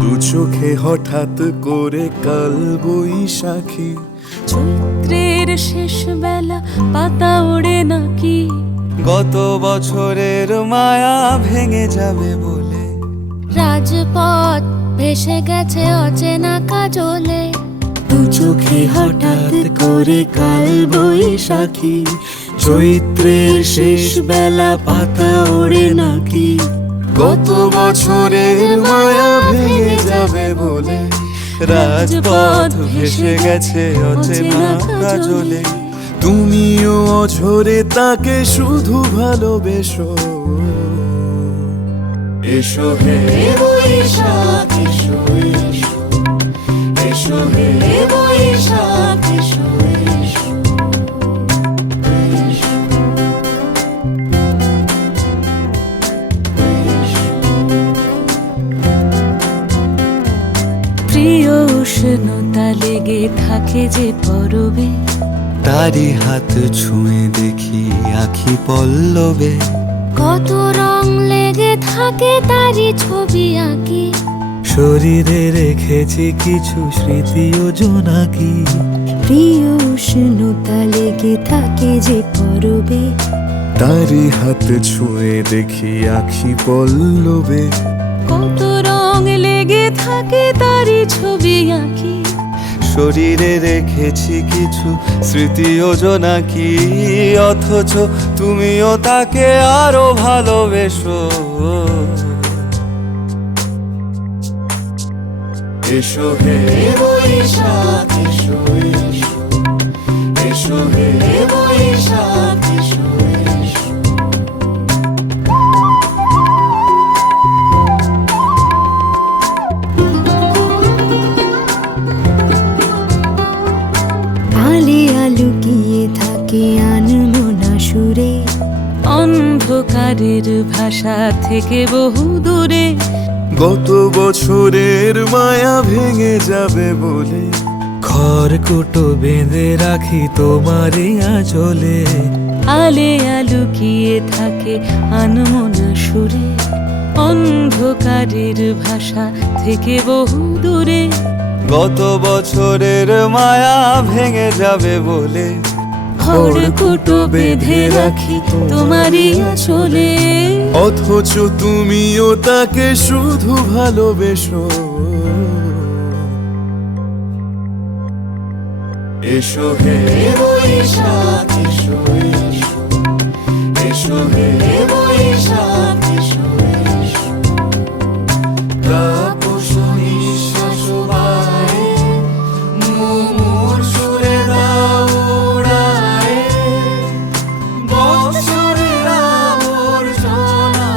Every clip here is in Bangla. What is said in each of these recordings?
দু চোখে হঠাৎ করে কাল বৈশাখী, চৈত্রের শেষ বেলা পাতা ওড়ে নাকি, গত বছরের মায়া ভেঙে যাবে বলে, রাজপথ ভেসে গেছে অচেনা কাজলে। দু চোখে হঠাৎ করে কাল বৈশাখী, চৈত্রের শেষ বেলা পাতা ওড়ে নাকি, গত বছরের মায়া ভেঙে যাবে বলে, রাজপথ ভেসে গেছে অচেনা কাজলে। তুমিও অঝরে তাকে শুধু ভালোবেসো, এসো হে বৈশাখ এসো এসো, এসো হে বৈশাখ এসো এসো। প্রিয় উষ্ণতা লেগে থাকে যে পরবে, তারি হাত ছুঁয়ে দেখি আখি পল্লবে, কত রং লেগে থাকে তারই ছবি আঁকি, শরীরে রেখেছি কিছু স্মৃতি ও জোনাকি। প্রিয় উষ্ণতা লেগে থাকে যে পরবে, তারি হাত ছুঁয়ে দেখি আখি পল্লবে, কত রং লেগে থাকে তারই ছবি আঁকি, শরীরে রেখেছি কিছু স্মৃতি ও জোনাকি। অথচ তুমিও তাকে আরো ভালোবেসো, এসো হে বৈশাখ এসো এসো, এসো হে বৈশাখ এসো এসো। আলে আলুকিয়ে থাকে আনমনা সুরে, অন্ধকারের ভাষা থেকে বহু দূরে, গত বছরের মায়া ভেঙে যাবে বলে, খড়কুটো বেঁধে রাখি তোমারই আঁচলে। আলে আলুকিয়ে থাকে আনমনা সুরে, অন্ধকারের ভাষা থেকে বহু দূরে, গত বছরের মায়া ভেঙে যাবে বলে, খড়কুটো বেঁধে রাখি তোমারই আঁচলে। অথচ তুমিও তাকে শুধু ভালোবেসো, এসো হে বৈশাখ এসো এসো, এসো হে বৈশাখ এসো এসো। তাপস নিঃশ্বাস বায়ে, মুমুর সুরে দাও উড়ায়ে, বৎসরের আবর্জনা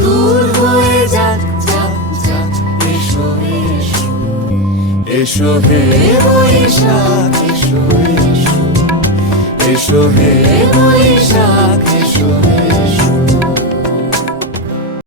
দূর হয়ে যাক যাক যাক, এসো এসো, এসো হে বৈশাখ এসো এসো, এসো হে বৈশাখ এসো এসো।